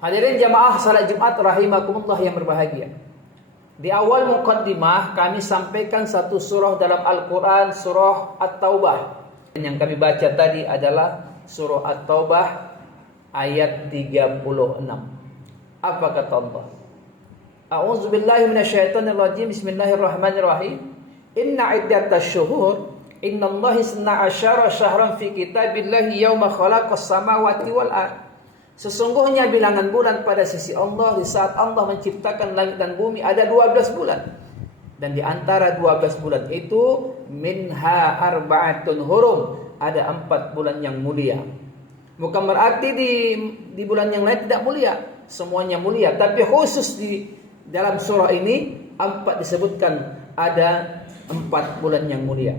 Hadirin jamaah salat Jumat rahimakumullah yang berbahagia. Di awal muqaddimah kami sampaikan satu surah dalam Al-Quran, surah At-Taubah. Yang kami baca tadi adalah surah At-Taubah ayat 36. Apa kata Allah? A'udzubillahi minasyaitonirrajim. Bismillahirrahmanirrahim. Inna iddatasy syuhur innallahi isna asyara syahran fi kitabillahi yauma khalaqas samawati wal ardh. Sesungguhnya bilangan bulan pada sisi Allah di saat Allah menciptakan langit dan bumi ada 12 bulan. Dan di antara 12 bulan itu minha arba'atun hurum, ada 4 bulan yang mulia. Bukan berarti di bulan yang lain tidak mulia, semuanya mulia, tapi khusus di dalam surah ini 4 disebutkan ada 4 bulan yang mulia.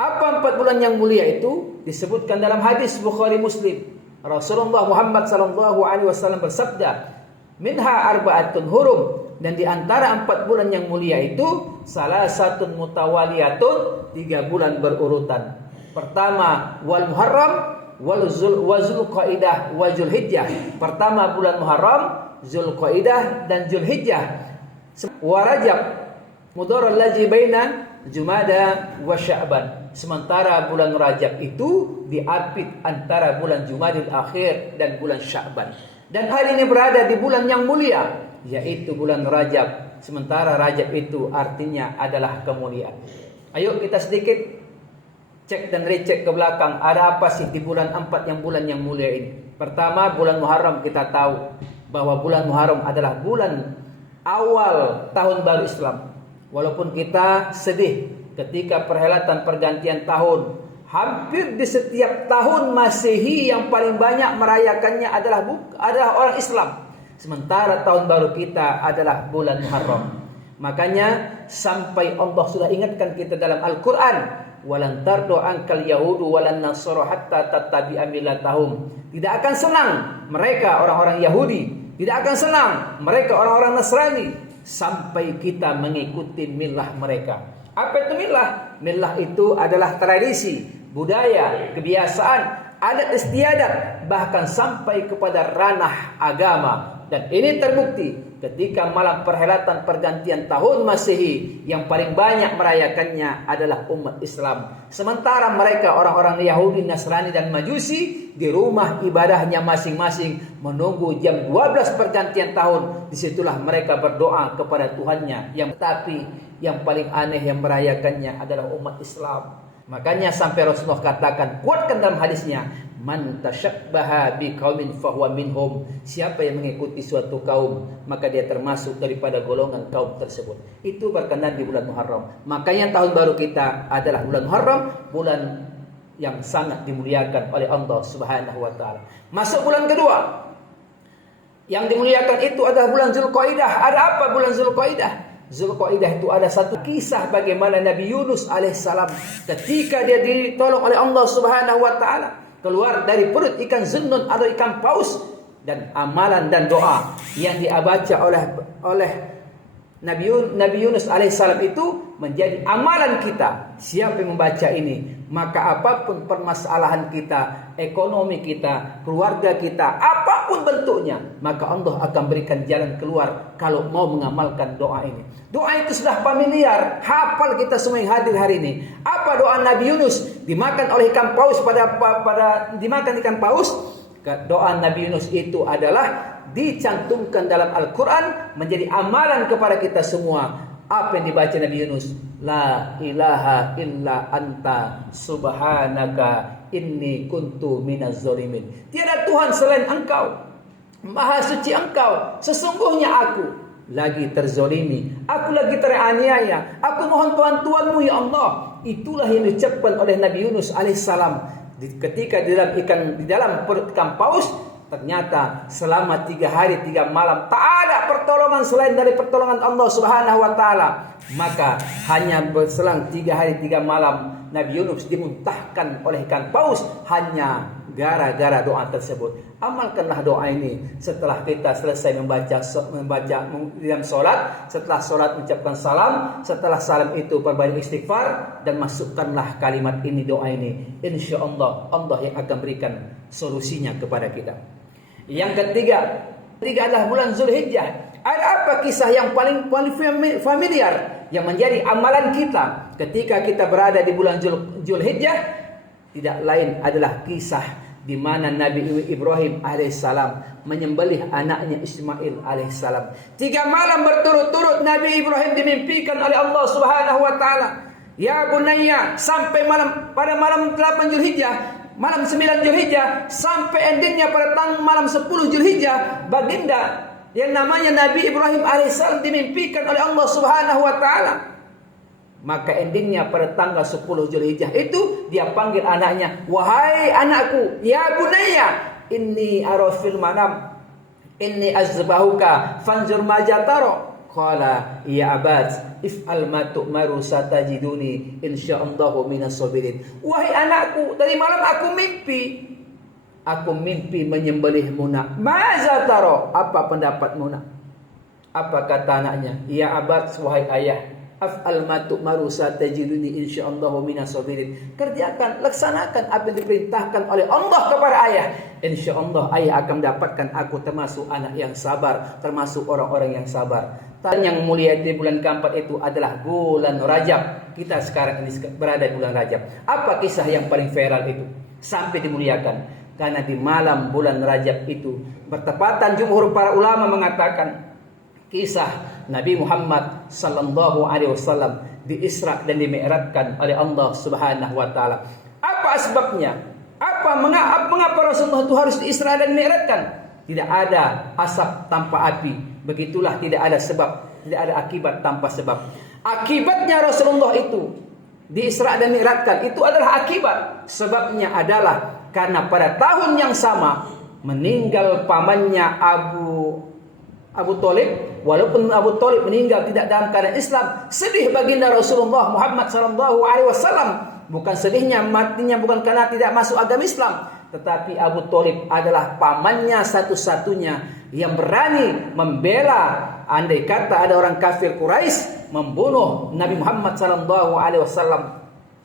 Apa 4 bulan yang mulia itu? Disebutkan dalam hadis Bukhari Muslim. Rasulullah Muhammad sallallahu alaihi wasallam bersabda, "Minha arba'atun hurum," dan di antara 4 bulan yang mulia itu salah satu mutawaliyatun, 3 bulan berurutan. Pertama wal Muharram wal Zulqaidah wa Zulhijjah. Pertama bulan Muharram, Zulqaidah dan Zulhijjah. Wa Rajab mudhar allazi baina Jumada wa Sya'ban. Sementara bulan Rajab itu diapit antara bulan Jumadil Akhir dan bulan Sya'ban. Dan hari ini berada di bulan yang mulia, yaitu bulan Rajab. Sementara Rajab itu artinya adalah kemuliaan. Ayo kita sedikit cek dan recek ke belakang. Ada apa sih di bulan 4 yang bulan yang mulia ini? Pertama bulan Muharram, kita tahu bahwa bulan Muharram adalah bulan awal tahun baru Islam. Walaupun kita sedih ketika perhelatan pergantian tahun, hampir di setiap tahun Masehi yang paling banyak merayakannya adalah orang Islam. Sementara tahun baru kita adalah bulan Muharram. Makanya sampai Allah sudah ingatkan kita dalam Al-Quran, walan tardu ankal yahudu walan nasara hatta tattabi'a millatahum. Tidak akan senang mereka orang-orang Yahudi, tidak akan senang mereka orang-orang Nasrani sampai kita mengikuti milah mereka. Apa itu milah? Milah itu adalah tradisi, budaya, kebiasaan, adat istiadat, bahkan sampai kepada ranah agama. Dan ini terbukti ketika malam perhelatan pergantian tahun Masehi yang paling banyak merayakannya adalah umat Islam. Sementara mereka orang-orang Yahudi, Nasrani dan Majusi di rumah ibadahnya masing-masing menunggu jam 12 pergantian tahun. Disitulah mereka berdoa kepada Tuhannya. Tapi yang paling aneh yang merayakannya adalah umat Islam. Makanya sampai Rasulullah katakan, kuatkan dalam hadisnya, man tasyabbaha biqaumin fahuwa minhum. Siapa yang mengikuti suatu kaum, maka dia termasuk daripada golongan kaum tersebut. Itu berkenan di bulan Muharram. Makanya tahun baru kita adalah bulan Muharram, bulan yang sangat dimuliakan oleh Allah Subhanahu wa taala. Masuk bulan kedua. Yang dimuliakan itu adalah bulan Zulqaidah. Ada apa bulan Zulqaidah? Zulqaidah itu ada satu kisah bagaimana Nabi Yunus alaihissalam ketika dia ditolong oleh Allah Subhanahu wa taala keluar dari perut ikan zunnun atau ikan paus, dan amalan dan doa yang dibaca oleh Nabi Yunus alaihissalam itu menjadi amalan kita. Siapa yang membaca ini, maka apapun permasalahan kita, ekonomi kita, keluarga kita, apapun bentuknya, maka Allah akan berikan jalan keluar kalau mau mengamalkan doa ini. Doa itu sudah familiar, hafal kita semua yang hadir hari ini. Apa doa Nabi Yunus dimakan oleh ikan paus pada dimakan ikan paus? Doa Nabi Yunus itu adalah dicantumkan dalam Al-Quran menjadi amalan kepada kita semua. Apa yang dibaca Nabi Yunus? La ilaha illa anta subhanaka inni kuntu minaz zalimin. Tiada Tuhan selain engkau, maha suci engkau, sesungguhnya aku lagi terzolimi, aku lagi teraniaya, aku mohon bantuanmu ya Allah. Itulah yang diucapkan oleh Nabi Yunus alaihissalam ketika di dalam perut ikan paus. Ternyata selama 3 hari 3 malam tak ada pertolongan selain dari pertolongan Allah Subhanahu wa taala. Maka hanya berselang 3 hari 3 malam Nabi Yunus dimuntahkan oleh ikan paus hanya gara-gara doa tersebut. Amalkanlah doa ini setelah kita selesai membaca dalam solat. Setelah solat mengucapkan salam. Setelah salam itu perbanyak istighfar dan masukkanlah kalimat ini, doa ini. Insya Allah Allah yang akan berikan solusinya kepada kita. Yang ketiga, Ketiga adalah bulan Zulhijjah. Ada apa kisah yang paling familiar yang menjadi amalan kita ketika kita berada di bulan Zulhijjah? Tidak lain adalah kisah di mana Nabi Ibrahim alaihissalam menyembelih anaknya Ismail alaihissalam. 3 malam berturut-turut Nabi Ibrahim dimimpikan oleh Allah Subhanahu wa taala. Ya bunayya, sampai pada malam 8 Zulhijjah, malam 9 Zulhijjah, sampai endingnya pada malam 10 Zulhijjah, baginda yang namanya Nabi Ibrahim alaihissalam dimimpikan oleh Allah Subhanahu wa taala. Maka endingnya pada tanggal 10 Zulhijjah itu dia panggil anaknya, "Wahai anakku, ya bunayya, inni ara fil manam inni azbahuka fanzur ma tara." Qala ya abad if'al ma tu'maru satajiduni insyaallahu minas sabirin. Wahai anakku, tadi malam aku mimpi menyembelihmu nak. Maza taro, apa pendapatmu nak? Apa kata anaknya? Ya abad, wahai ayah, af'al ma tu'maru satajiduni insyaallahu minas sabirin. Kerjakan, laksanakan apa yang diperintahkan oleh Allah kepada ayah. Insyaallah ayah akan mendapatkan aku termasuk anak yang sabar, termasuk orang-orang yang sabar. Dan yang mulia di bulan keempat itu adalah bulan Rajab. Kita sekarang ini berada di bulan Rajab. Apa kisah yang paling viral itu sampai dimuliakan? Karena di malam bulan Rajab itu bertepatan jumhur para ulama mengatakan kisah Nabi Muhammad sallallahu alaihi wasallam di Isra dan di Mi'rajkan oleh Allah Subhanahu wa taala. Apa sebabnya? Mengapa Rasulullah itu harus di Isra dan Mi'rajkan? Tidak ada asap tanpa api. Begitulah tidak ada sebab, tidak ada akibat tanpa sebab. Akibatnya Rasulullah itu di Isra dan Mi'rajkan itu adalah akibat. Sebabnya adalah karena pada tahun yang sama meninggal pamannya Abu Thalib. Walaupun Abu Thalib meninggal tidak dalam keadaan Islam, sedih baginda Rasulullah Muhammad sallallahu alaihi wasallam. Bukan sedihnya matinya bukan karena tidak masuk agama Islam, tetapi Abu Thalib adalah pamannya satu-satunya yang berani membela andai kata ada orang kafir Quraisy membunuh Nabi Muhammad sallallahu alaihi wasallam.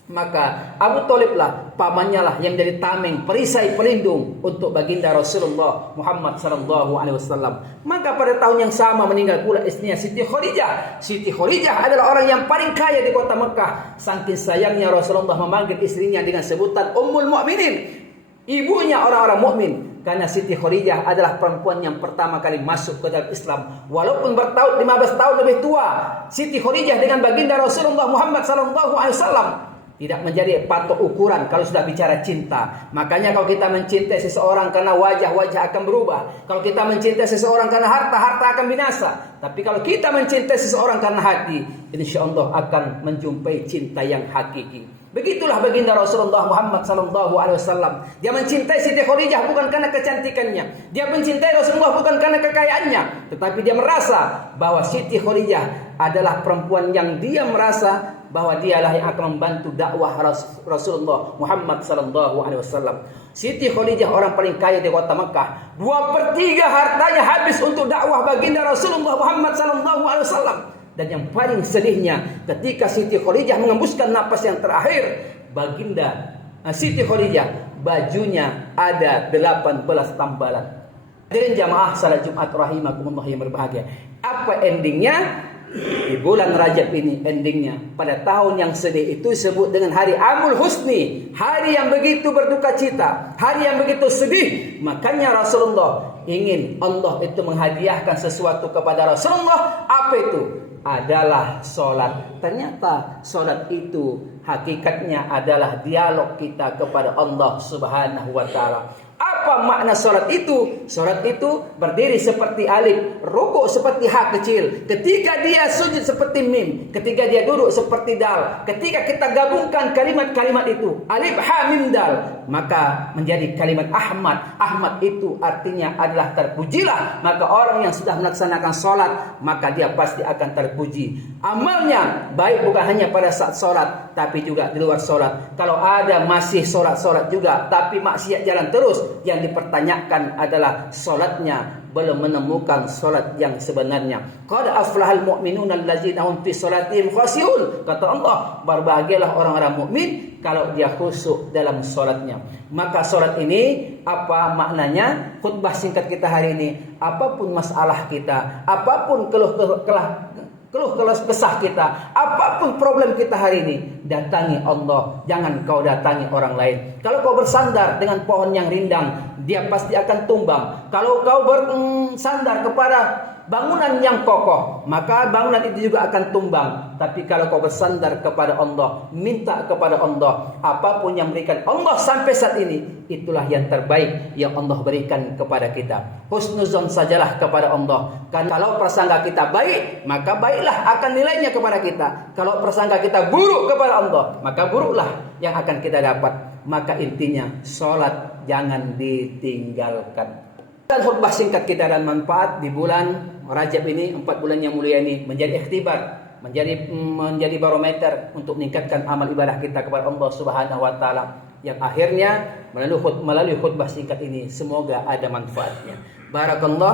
Maka Abu Thalib lah pamannya lah yang jadi tameng, perisai pelindung untuk baginda Rasulullah Muhammad sallallahu alaihi wasallam. Maka pada tahun yang sama meninggal pula istrinya Siti Khadijah. Siti Khadijah adalah orang yang paling kaya di kota Mekah. Saking sayangnya Rasulullah memanggil istrinya dengan sebutan Ummul Mukminin, ibunya orang-orang mukmin. Karena Siti Khadijah adalah perempuan yang pertama kali masuk ke dalam Islam. Walaupun 15 tahun lebih tua Siti Khadijah dengan baginda Rasulullah Muhammad sallallahu alaihi wasallam, tidak menjadi patok ukuran kalau sudah bicara cinta. Makanya kalau kita mencintai seseorang karena wajah akan berubah. Kalau kita mencintai seseorang karena harta akan binasa. Tapi kalau kita mencintai seseorang karena hati, insyaallah akan menjumpai cinta yang hakiki. Begitulah baginda Rasulullah Muhammad sallallahu alaihi wasallam. Dia mencintai Siti Khadijah bukan karena kecantikannya. Dia mencintai Rasulullah bukan karena kekayaannya, tetapi dia merasa bahwa Siti Khadijah adalah perempuan yang dia merasa bahwa dialah yang akan membantu dakwah Rasulullah Muhammad sallallahu alaihi wasallam. Siti Khadijah orang paling kaya di kota Mekah. 2/3 hartanya habis untuk dakwah baginda Rasulullah Muhammad sallallahu alaihi wasallam. Dan yang paling sedihnya ketika Siti Khadijah mengembuskan napas yang terakhir, baginda Siti Khadijah bajunya ada 18 tambalan. Hadirin jamaah salat Jumat rahimakumullah yang berbahagia. Apa endingnya? Di bulan Rajab ini endingnya pada tahun yang sedih itu disebut dengan hari Amul Husni, hari yang begitu berduka cita, hari yang begitu sedih. Makanya Rasulullah ingin Allah itu menghadiahkan sesuatu kepada Rasulullah. Apa itu? Adalah solat. Ternyata solat itu hakikatnya adalah dialog kita kepada Allah Subhanahu wa taala. Apa makna solat itu? Solat itu berdiri seperti alif, rukuk seperti ha kecil, ketika dia sujud seperti mim, ketika dia duduk seperti dal. Ketika kita gabungkan kalimat-kalimat itu, alif, ha, mim, dal, maka menjadi kalimat Ahmad. Ahmad itu artinya adalah terpujilah. Maka orang yang sudah melaksanakan solat, maka dia pasti akan terpuji. Amalnya baik bukan hanya pada saat solat, tapi juga di luar solat. Kalau ada masih solat juga, tapi maksiat jalan terus, yang dipertanyakan adalah solatnya belum menemukan solat yang sebenarnya. Qad aflahal mu'minuna allazina hum fi salatihim khashi'un. Kata Allah, berbahagialah orang-orang mukmin kalau dia khusyuk dalam solatnya. Maka solat ini apa maknanya? Khutbah singkat kita hari ini, apapun masalah kita, apapun keluh kesah kita, apapun problem kita hari ini, datangi Allah, jangan kau datangi orang lain. Kalau kau bersandar dengan pohon yang rindang, dia pasti akan tumbang. Kalau kau bersandar kepada bangunan yang kokoh, maka bangunan itu juga akan tumbang. Tapi kalau kau bersandar kepada Allah, minta kepada Allah, apapun yang berikan Allah sampai saat ini, itulah yang terbaik yang Allah berikan kepada kita. Husnuzon sajalah kepada Allah. Karena kalau prasangka kita baik, maka baiklah akan nilainya kepada kita. Kalau prasangka kita buruk kepada Allah, maka buruklah yang akan kita dapat. Maka intinya, sholat jangan ditinggalkan. Dan khutbah singkat kita dan manfaat di bulan Rajab ini, 4 bulan yang mulia ini, menjadi ikhtibar, menjadi barometer untuk meningkatkan amal ibadah kita kepada Allah Subhanahu wa taala, yang akhirnya melalui khutbah singkat ini semoga ada manfaatnya. Barakallah.